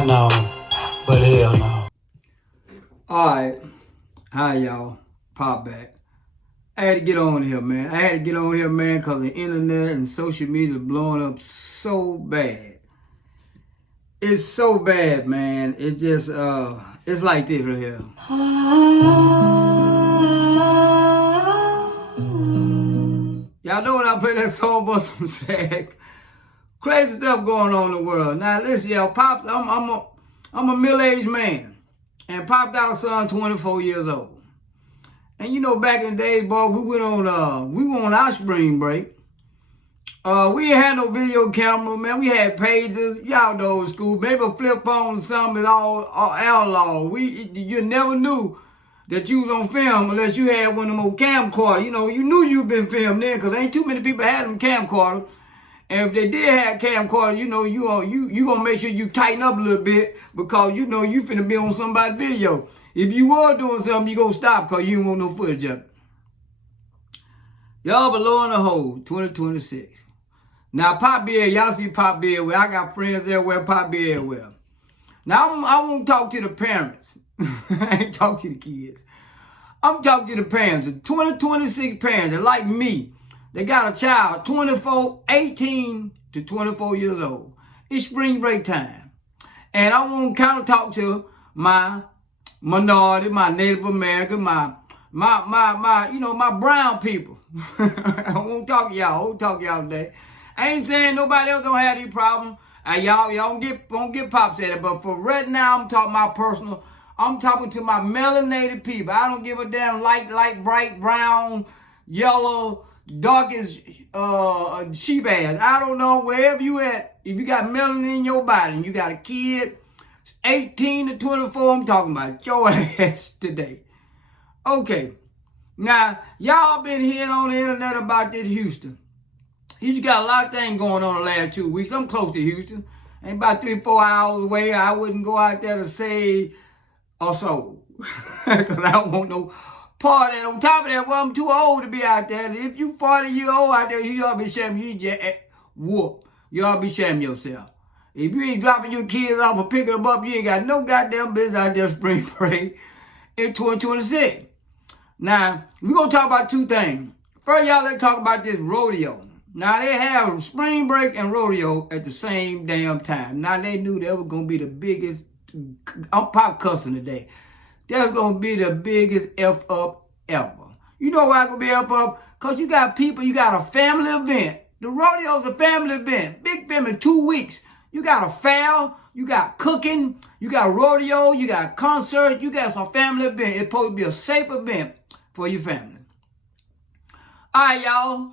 I know, but hell no. Alright, hi y'all, pop back. I had to get on here, man. Because the internet and social media is blowing up so bad. It's so bad, man. It's just, it's like this right here. Y'all know when I play that song about some sad, crazy stuff going on in the world. Now listen, y'all, Pop, I'm a middle-aged man. And Pop got a son 24 years old. And you know, back in the days, boy, we went on our spring break. We ain't had no video camera, man. We had pages. Y'all know old school. Maybe a flip phone or something, all analog. You never knew that you was on film unless you had one of them old camcorders. You know, you knew you been filmed then because ain't too many people had them camcorders. And if they did have camcorders, you know, you gonna make sure you tighten up a little bit because you know you finna be on somebody's video. If you were doing something, you gonna stop because you don't want no footage of it. Y'all, but lo and behold, 2026. Now, Pop be y'all see Pop be everywhere. I got friends everywhere, Pop be everywhere. Now, I won't talk to the parents. I ain't talk to the kids. I'm talking to the parents, the 2026 parents that like me. They got a child, 18 to 24 years old. It's spring break time. And I want to kind of talk to my minority, my Native American, my brown people. I won't talk to y'all today. I ain't saying nobody else don't have these problems. Y'all don't get pops at it. But for right now, I'm talking my personal. I'm talking to my melanated people. I don't give a damn light, bright brown, yellow, dark as sheep ass. I don't know, wherever you at, if you got melanin in your body and you got a kid, 18 to 24, I'm talking about your ass today. Okay. Now, y'all been hearing on the internet about this Houston. Houston got a lot of things going on the last 2 weeks. I'm close to Houston. Ain't about 3-4 hours away. I wouldn't go out there to say a soul. Because I don't want no part of that. On top of that, well, I'm too old to be out there. If you 40 years old out there, you ought to be shaming. You just whoop. You ought to be shaming yourself. If you ain't dropping your kids off or picking them up, you ain't got no goddamn business out there spring break in 2026. Now, we're going to talk about two things. First, y'all, let's talk about this rodeo. Now, they have spring break and rodeo at the same damn time. Now, they knew that was going to be the biggest, I'm pop cussing today. That's going to be the biggest F-up ever. You know why it's going to be F-up? Because you got people, you got a family event. The rodeo's a family event. Big family, 2 weeks. You got a fair, you got cooking, you got rodeo, you got concerts, you got some family event. It's supposed to be a safe event for your family. All right, y'all.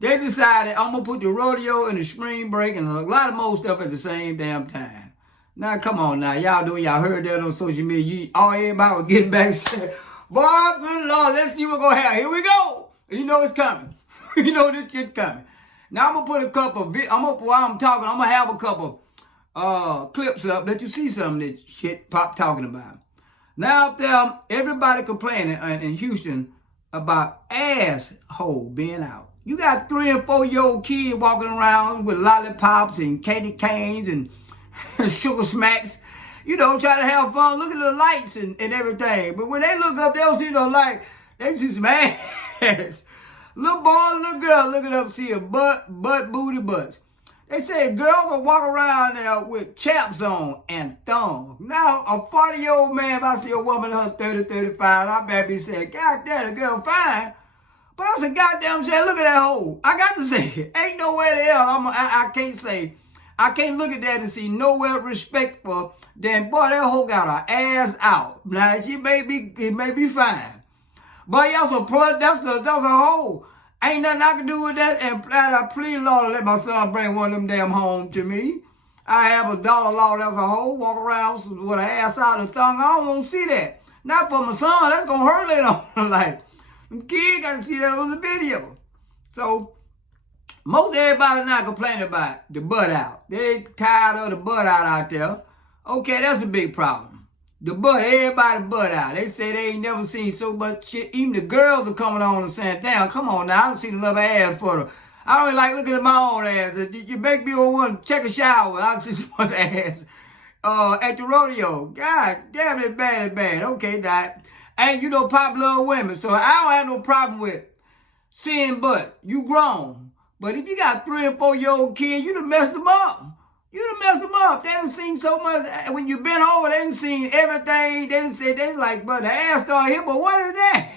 They decided I'm going to put the rodeo and the spring break and a lot of more stuff at the same damn time. Now, come on now. Y'all heard that on social media. Everybody was getting back and saying, boy, good Lord, let's see what's going to happen. Here we go. You know it's coming. You know this shit's coming. Now, I'm going to put a couple of, while I'm talking, I'm going to have a couple clips up that you see some of this shit Pop talking about. Now, out there, everybody complaining in Houston about asshole being out. You got 3- and 4-year-old kids walking around with lollipops and candy canes and sugar smacks, you know, trying to have fun. Look at the lights and everything. But when they look up, they don't see no light. They see some ass. Little boy, little girl looking up, see a butt, booty, butts. They say girls will walk around there with chaps on and thongs. Now, a 40-year-old man, if I see a woman, her 30, 35, I better be saying, God damn, the girl fine. But I said, goddamn, say, look at that hole. I got to say it. Ain't nowhere the hell I can't say. I can't look at that and see nowhere respectful. Then, boy, that hole got her ass out. Now, it may be fine. But that's a hole. Ain't nothing I can do with that. And I please, Lord, let my son bring one of them damn home to me. I have a dollar law that's a hole. Walk around with an ass out and thong. I don't want to see that. Not for my son. That's going to hurt later on. Like, them kids got to see that on the video. So, most everybody now complaining about the butt out. They tired of the butt out there. Okay, that's a big problem. The butt, everybody butt out. They say they ain't never seen so much shit. Even the girls are coming on and saying, damn, come on now. I done seen enough ass for the I don't even like looking at my own ass. You make me want to check a shower. I see someone's ass at the rodeo. God damn, it's bad, it's bad. Okay, that. And you know, pop love women. So I don't have no problem with seeing butt. You grown. But if you got 3 and 4 year old kids, you done messed them up. You done messed them up. They done seen so much. When you been over, they done seen everything. They done said, they like, but the ass started here, but what is that?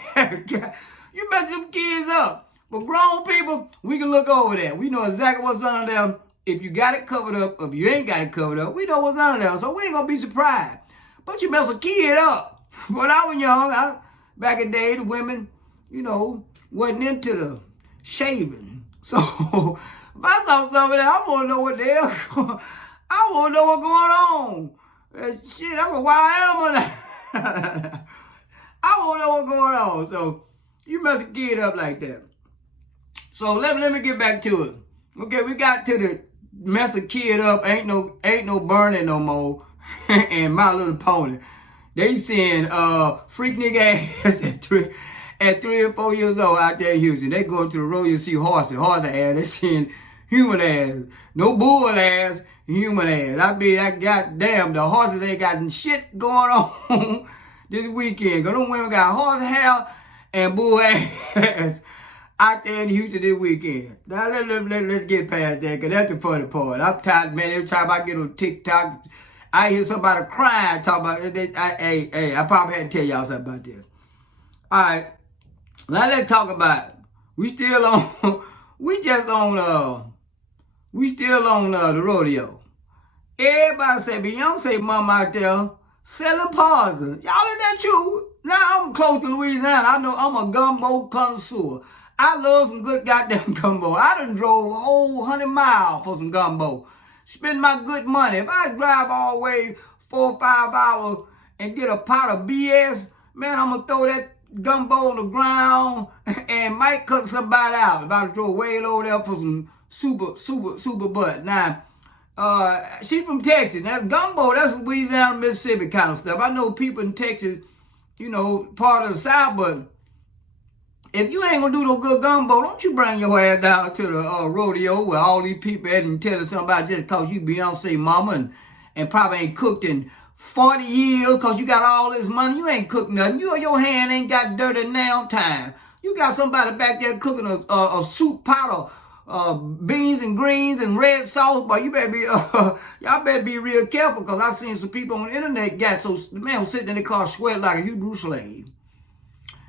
You messed them kids up. But grown people, we can look over there. We know exactly what's under them. If you got it covered up, if you ain't got it covered up, we know what's under there. So we ain't gonna be surprised. But you mess a kid up. When I was young, back in the day, the women, you know, wasn't into the shaving. So if I saw something there, I want to know what the hell. I want to know what's going on. Shit, I'm a wild animal. I want to know what's going on. So you mess a kid up like that. So let me get back to it. Okay, we got to the mess a kid up. Ain't no burning no more. And My Little Pony. They seeing freak nigga ass at 3 or 4 years old out there in Houston. They going to the rodeo to see horses. Horse ass. They seeing human ass. No bull ass, human ass. I mean, I goddamn, the horses ain't got shit going on this weekend. Cause them women got horse hair and bull ass out there in Houston this weekend. Now let's get past that, cause that's the funny part. I'm tired, man. Every time I get on TikTok, I hear somebody crying, talking about it. I probably had to tell y'all something about this. All right, now let's talk about it. We still on the rodeo. Everybody say Beyonce mom out there selling pauses. Y'all, is that true? Now I'm close to Louisiana. I know I'm a gumbo connoisseur. I love some good goddamn gumbo. I done drove a whole 100 miles for some gumbo. Spend my good money. If I drive all the way 4 or 5 hours and get a pot of BS, man, I'm gonna throw that gumbo on the ground and might cut somebody out if I drove way over there for some super butt. Now, she from Texas. Now, gumbo, that's Louisiana, Mississippi kind of stuff. I know people in Texas, you know, part of the South, but if you ain't gonna do no good gumbo, don't you bring your ass down to the rodeo where all these people at and tell us something about just cause you Beyonce mama and probably ain't cooked in 40 years cause you got all this money. You ain't cooked nothing. Your hand ain't got dirty now time. You got somebody back there cooking a soup pot of beans and greens and red sauce, but you better be y'all better be real careful because I seen some people on the internet got so the man was sitting in the car sweat like a Hebrew slave.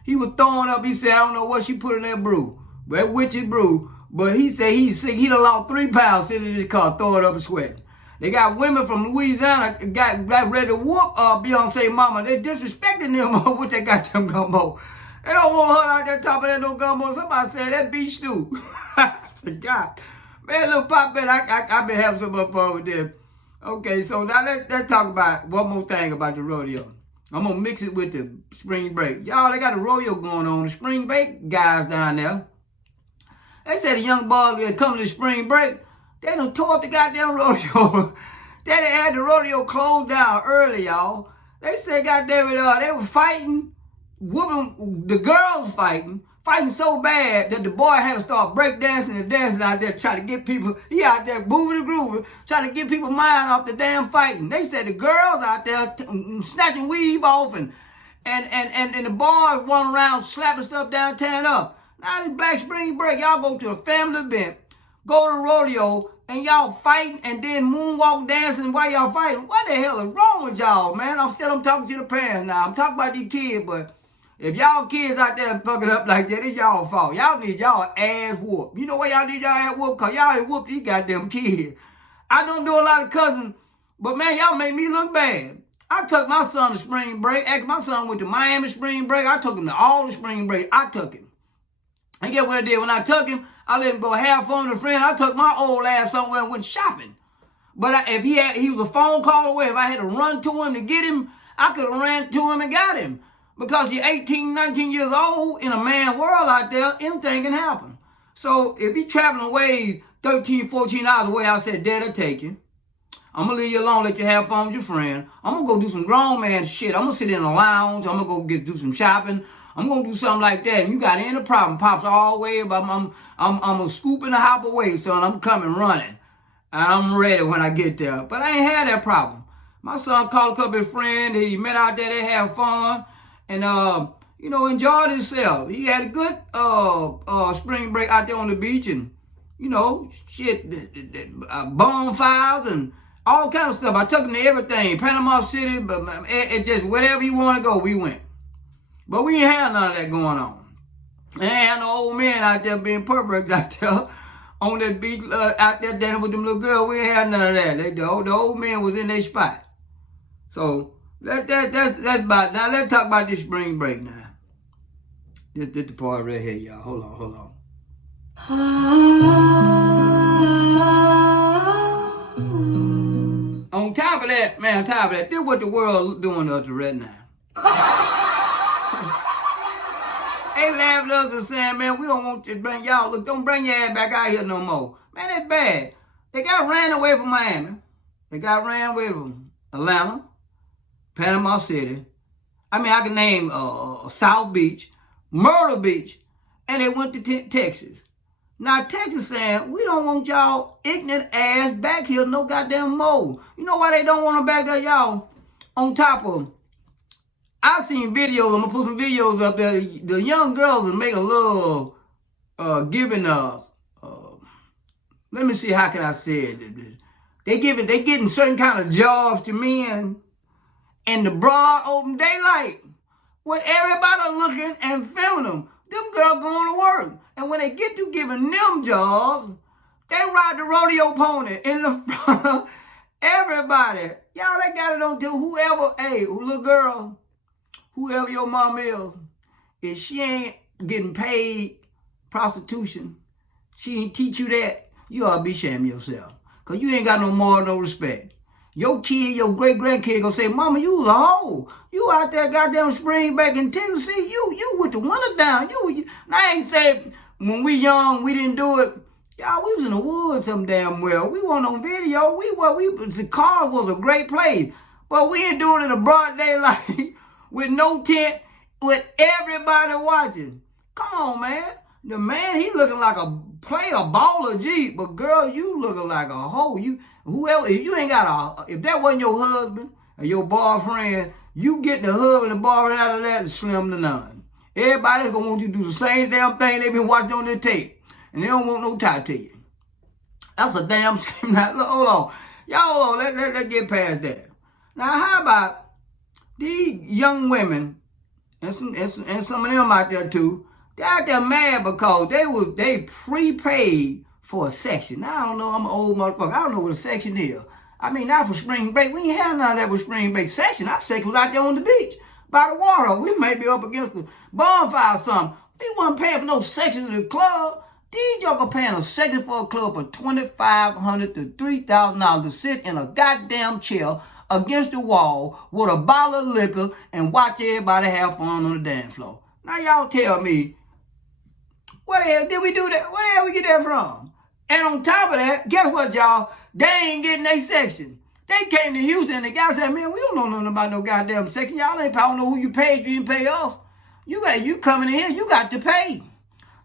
He was throwing up. He said, I don't know what she put in that brew, but that witch's brew. But he said he's sick. He done lost 3 pounds sitting in his car, throwing up and sweating. They got women from Louisiana got ready to whoop Beyonce mama. They disrespecting them with that goddamn gumbo. They don't want her out there talking that no gumbo. Somebody said that beef stew. I said, God, man, little pop man, I've been having some fun with this. Okay, so now let's talk about one more thing about the rodeo. I'm going to mix it with the spring break. Y'all, they got a rodeo going on. The spring break guys down there. They said the young boys that come to the spring break, they done tore up the goddamn rodeo. They had the rodeo closed down early, y'all. They said, goddamn it, they were fighting, whooping, the girls fighting so bad that the boy had to start breakdancing and dancing out there trying to get people, he out there moving and grooving, trying to get people mind off the damn fighting. They said the girls out there snatching weave off and the boys running around slapping stuff down, tearing up. Now this Black Spring Break, y'all go to a family event, go to the rodeo, and y'all fighting and then moonwalk dancing while y'all fighting. What the hell is wrong with y'all, man? I'm talking to the parents now. I'm talking about these kids, but if y'all kids out there fucking up like that, it's y'all fault. Y'all need y'all ass whooped. You know why y'all need y'all ass whooped? Because y'all ain't whooped these goddamn kids. I don't do a lot of cussing, but man, y'all make me look bad. I took my son to spring break. After my son went to Miami spring break, I took him to all the spring break. I took him. And guess what I did? When I took him, I let him go have fun with a friend. I took my old ass somewhere and went shopping. But if he was a phone call away. If I had to run to him to get him, I could have ran to him and got him. Because you're 18, 19 years old in a man world out there, anything can happen. So if he traveling away 13, 14 hours away, I said, Dad, I'll take you. I'm going to leave you alone, let you have fun with your friend. I'm going to go do some grown man shit. I'm going to sit in a lounge. I'm going to go do some shopping. I'm gonna do something like that. And you got any problem, Pops all the way, but I'm a scoop and a hop away, son. I'm coming running. And I'm ready when I get there. But I ain't had that problem. My son called a couple of friends. He met out there. They had fun. And, enjoyed himself. He had a good spring break out there on the beach. And, bonfires and all kind of stuff. I took him to everything. Panama City, but it just wherever you want to go, we went. But we ain't had none of that going on. And ain't had no old men out there being perverts out there on that beach out there dancing with them little girls. We ain't had none of that. The old men was in their spot. So that's about. Now let's talk about this spring break now. This the part right here, y'all. Hold on. On top of that, this is what the world doing to us right now. They laughing at us and saying, man, we don't want to bring y'all. Look, don't bring your ass back out here no more. Man, that's bad. They got ran away from Miami. They got ran away from Atlanta, Panama City. I can name South Beach, Myrtle Beach, and they went to Texas. Now, Texas saying, we don't want y'all ignorant ass back here no goddamn more. You know why they don't want them back there, y'all? On top of, I seen videos, I'm going to put some videos up there. The young girls are making a little, let me see, how can I say it? They getting certain kind of jobs to men in the broad open daylight with everybody looking and filming them. Them girls going to work. And when they get to giving them jobs, they ride the rodeo pony in the front of everybody. Y'all, they got it on to whoever, little girl, whoever your mom is, if she ain't getting paid prostitution, she ain't teach you that, you ought to be ashamed of yourself. Because you ain't got no moral, no respect. Your kid, your great-grandkid gonna say, Mama, you was a hoe. You out there goddamn Springbreak in Tennessee. You with the winter down. Now, I ain't saying when we young, we didn't do it. Y'all, we was in the woods some damn well. We wasn't on video. The car was a great place. But we ain't doing it in a broad daylight with no tent, with everybody watching. Come on, man. The man, he looking like a player, baller G. But girl, you looking like a hoe. Whoever, if you ain't got if that wasn't your husband or your boyfriend, you get the husband and boyfriend out of that and slim to none. Everybody's gonna want you to do the same damn thing they been watching on their tape. And they don't want no tie to you. That's a damn shame. Now, hold on. Y'all hold on, let's get past that. Now, how about these young women, and some of them out there too, they out there mad because they prepaid for a section. Now, I don't know, I'm an old motherfucker. I don't know what a section is. Not for spring break. We ain't had none of that with spring break section. Our section was out there on the beach by the water. We may be up against the bonfire or something. We wasn't paying for no section in the club. These jokers paying a section for a club for $2,500 to $3,000 to sit in a goddamn chair against the wall with a bottle of liquor and watch everybody have fun on the dance floor. Now, y'all tell me, where the hell did we do that? Where the hell we get that from? And on top of that, guess what, y'all? They ain't getting their section. They came to Houston and the guy said, man, we don't know nothing about no goddamn section. Y'all ain't probably know who you paid. You didn't pay us. You coming in here, you got to pay.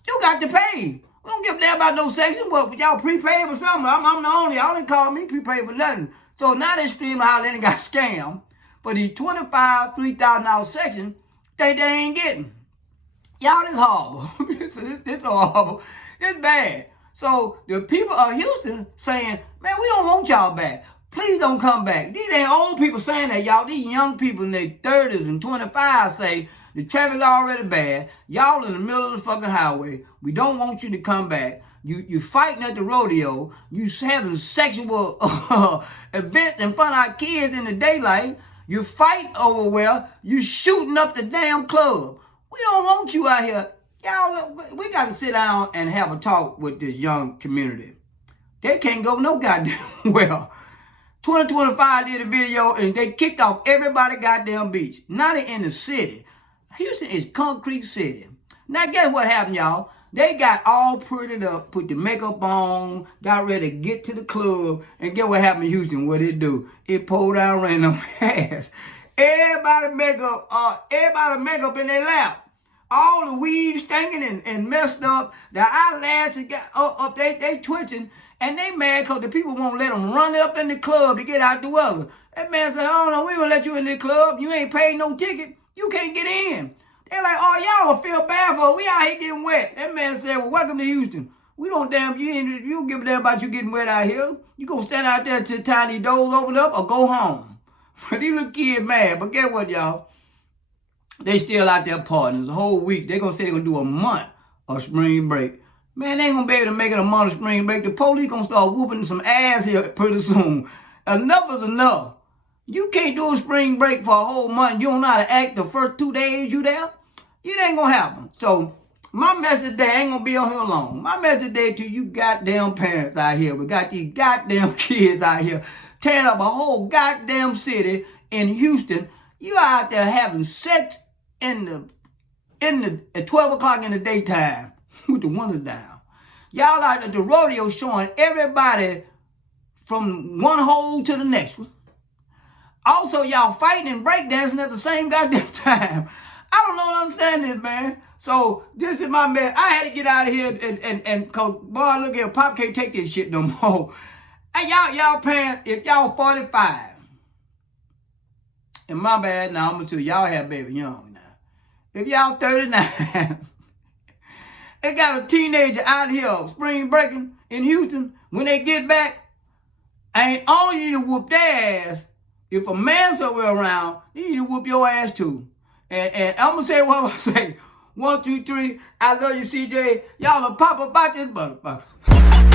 You got to pay. We don't give a damn about no section. What, y'all prepaid for something? I'm the only. Y'all didn't call me prepaid for nothing. So now they screaming how they got scammed. For the $25,000, $3,000 section, they ain't getting. Y'all, this horrible. This horrible. It's bad. So the people of Houston saying, man, we don't want y'all back. Please don't come back. These ain't old people saying that, y'all. These young people in their 30s and 25 say, the traffic's already bad. Y'all in the middle of the fucking highway. We don't want you to come back. You fighting at the rodeo. You having sexual events in front of our kids in the daylight. You fighting over where you shooting up the damn club. We don't want you out here. Y'all, we got to sit down and have a talk with this young community. They can't go no goddamn well. 2025 did a video and they kicked off everybody goddamn beach. Now they in the city. Houston is concrete city. Now guess what happened, y'all? They got all prettied up, put the makeup on, got ready to get to the club, and get what happened in Houston? What it do? It pulled down random ass. Everybody makeup in their lap. all the weed stinking and messed up. The eyelashes got up, they twitching. And they mad because the people won't let them run up in the club to get out the weather. That man said, oh no, we won't let you in the club. You ain't paid no ticket. You can't get in. They're like, oh, y'all will feel bad for us. We out here getting wet. That man said, well, welcome to Houston. We don't you don't give a damn about you getting wet out here. You gonna stand out there till the time these doors open up or go home. But these little kids mad. But guess what, y'all? They still out there partying. The whole week. They gonna say they're gonna do a month of spring break. Man, they ain't gonna be able to make it a month of spring break. The police gonna start whooping some ass here pretty soon. Enough is enough. You can't do a spring break for a whole month. You don't know how to act the first 2 days you there. It ain't gonna happen. So my message today ain't gonna be on here long. My message today to you goddamn parents out here. We got these goddamn kids out here tearing up a whole goddamn city in Houston. You out there having sex at 12 o'clock in the daytime with the windows down. Y'all out at the rodeo showing everybody from one hole to the next one. Also, y'all fighting and breakdancing at the same goddamn time. I don't understand this, man. So, this is my man. I had to get out of here and cause, boy, look here, Pop can't take this shit no more. Hey, y'all parents, if y'all 45, and my bad, now I'm gonna tell y'all have baby young now. If y'all 39, they got a teenager out here spring breaking in Houston. When they get back, I ain't only need to whoop their ass. If a man somewhere around, you need to whoop your ass too. And I'm going to say what I say. 1, 2, 3. I love you, CJ. Y'all will pop about this motherfucker.